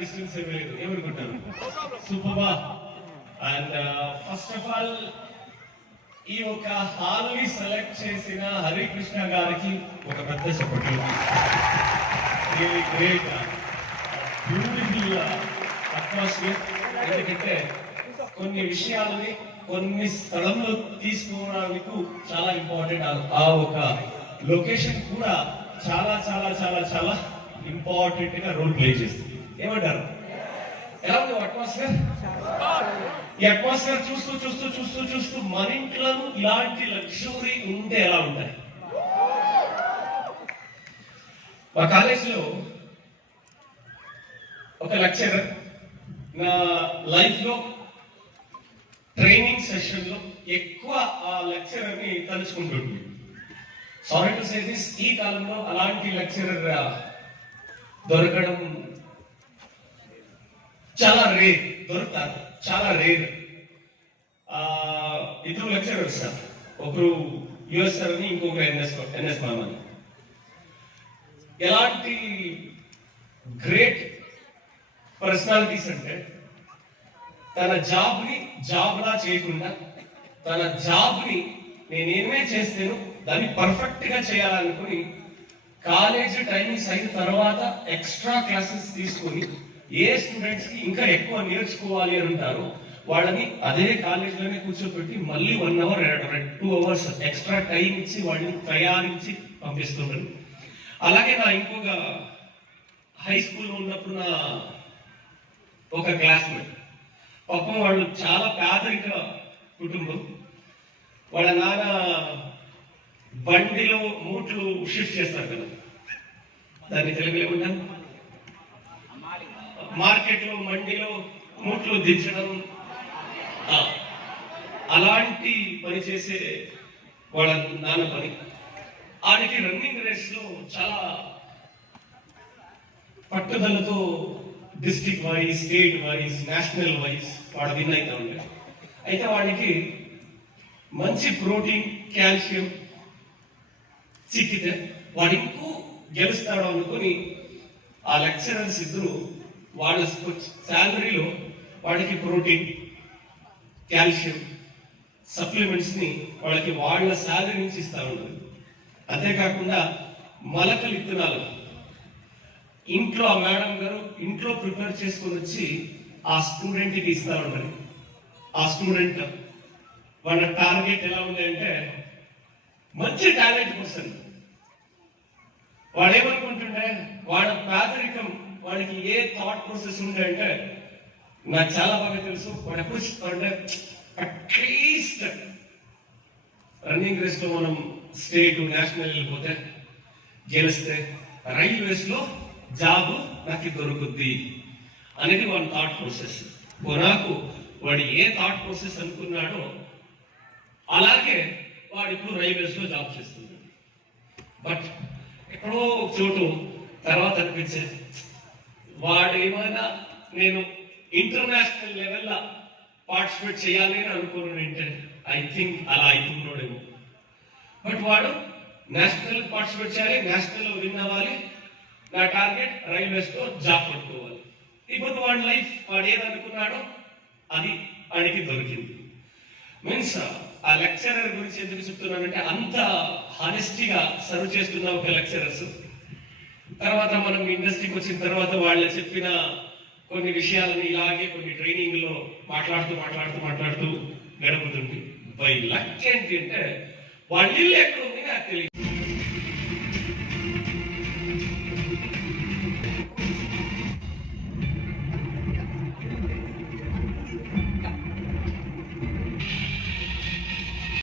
Distance ఏమీ లేదు. ఏమనుకుంటారు? సూపర్బా. అండ్ ఫస్ట్ ఆఫ్ ఆల్ ఈ ఒక హాల్ ని సెలెక్ట్ చేసిన హరికృష్ణ గారికి ఒక పెద్ద చెప్పట్లు. Great, beautiful atmosphere. ఎందుకంటే కొన్ని విషయాలని కొన్ని స్థలంలో తీసుకోవడానికి చాలా ఇంపార్టెంట్. ఆ ఒక లొకేషన్ కూడా చాలా చాలా చాలా చాలా ఇంపార్టెంట్ గా రోల్ ప్లే చేస్తుంది. ఏమంటారు? ఎలా ఉంది అట్మాస్ఫియర్? ఈ అట్మాస్ఫియర్ చూస్తూ చూస్తూ చూస్తూ చూస్తూ మన ఇంట్లో ఇలాంటి లగ్జరీ ఉంటే ఎలా ఉంటాయి? మా కాలేజీలో ఒక లెక్చరర్ నా లైఫ్ లో ట్రైనింగ్ సెషన్ లో ఎక్కువ ఆ లెక్చరర్ ని తలుచుకుంటుంది. సారీ టు సే దిస్, ఈ కాలంలో అలాంటి లెక్చరర్ దొరకడం చాలా రేర్. దొరుకుతారు, చాలా రేర్. ఇద్దరు లెక్చరర్స్ సార్, ఒకరు యుఎస్ సార్ అని, ఇంకొకరు ఎన్ఎస్ మామ అని. ఎలాంటి గ్రేట్ పర్సనాలిటీస్ అంటే తన జాబ్ ని జాబ్ లా చేయకుండా తన జాబ్ ని నేనేమే చేస్తాను దాన్ని పర్ఫెక్ట్ గా చేయాలనుకుని కాలేజ్ టైమింగ్స్ అయిన తర్వాత ఎక్స్ట్రా క్లాసెస్ తీసుకుని ఏ స్టూడెంట్స్ కి ఇంకా ఎక్కువ నేర్చుకోవాలి అని ఉంటారో వాళ్ళని అదే కాలేజీలోనే కూర్చోబెట్టి మళ్ళీ 1 hour 2 hours ఎక్స్ట్రా టైం ఇచ్చి వాళ్ళని తయారించి పంపిస్తుంటారు. అలాగే నా ఇంకొక హై స్కూల్లో ఉన్నప్పుడు నా ఒక క్లాస్మేట్, పాపం వాళ్ళు చాలా పేదరిక కుటుంబం. వాళ్ళ నాన్న బండిలో మూట్లు షిఫ్ట్ చేస్తారు కదా, దాన్ని తెలుగులో ఏమంటారు? మార్కెట్ లో మండిలో మూట్లు దించడం. అలాంటి పని చేసే వాళ్ళ నాన్న పని. ఆయనకి రన్నింగ్ రేస్ లో చాలా పట్టుదలతో district wise, state wise, national wise వాడు విన్ అవుతా ఉండే. అయితే వాడికి మంచి ప్రోటీన్, కాల్షియం చిక్కితే వాడు ఇంకూ గెలుస్తాడు అనుకుని ఆ లెక్చరర్స్ ఇద్దరు వాళ్ళ శాలరీలో వాడికి ప్రోటీన్, కాల్షియం సప్లిమెంట్స్ ని వాళ్ళకి వాళ్ళ శాలరీ నుంచి ఇస్తా ఉంటారు. అంతేకాకుండా మొలకలు విత్తనాలు ఇంట్లో ఆ మేడం గారు ఇంట్లో ప్రిపేర్ చేసుకొని వచ్చి ఆ స్టూడెంట్ కి ఇస్తా ఉంటారు. ఆ స్టూడెంట్ వాళ్ళ టార్గెట్ ఎలా ఉంది అంటే మంచి టాలెంట్ పర్సన్. వాడేమనుకుంటుండే, వాడు పేదరికం, వాడికి ఏ థాట్ ప్రాసెస్ ఉండే అంటే నాకు చాలా బాగా తెలుసు. వాడు ఎప్పుడు చెప్తాడంటే అట్లీస్ట్ రన్నింగ్ రేస్ లో మనం స్టేట్, నేషనల్ వెళ్ళిపోతే గెలిస్తే రైల్వేస్ లో జాబ్ నాకు దొరుకుద్ది అనేది వాడి థాట్ ప్రాసెస్. నాకు వాడు ఏ థాట్ ప్రాసెస్ అనుకున్నాడో అలాగే వాడు ఇప్పుడు రైల్వేస్ లో జాబ్ చేస్తున్నాడు. బట్ ఎక్కడో ఒక చోటు తర్వాత అనిపించే వాడు ఏమైనా నేను ఇంటర్నేషనల్ లెవెల్లో పార్టిసిపేట్ చేయాలి అని అనుకున్నాడంటే ఐ థింక్ అలా అవుతున్నాడేమో. బట్ వాడు నేషనల్ పార్టిసిపేట్ చేయాలి, నేషనల్ విన్ అవ్వాలి, నా టార్గెట్ రైల్వేస్ లో జాబ్ పట్టుకోవాలి. ఇప్పుడు వాడి లైఫ్ వాడు ఏదనుకున్నాడో అది వాడికి దొరికింది. మీన్స్ ఆ లెక్చరర్ గురించి ఎందుకు చెప్తున్నానంటే అంత హానెస్టీగా సర్వ్ చేస్తున్న ఒక లెక్చరర్స్ తర్వాత మనం ఇండస్ట్రీకి వచ్చిన తర్వాత వాళ్ళు చెప్పిన కొన్ని విషయాలని ఇలాగే కొన్ని ట్రైనింగ్ లో మాట్లాడుతూ గడుపుతుంది. బై లక్ ఏంటి అంటే వాళ్ళ ఇల్లు ఎక్కడ ఉంది నాకు తెలియదు.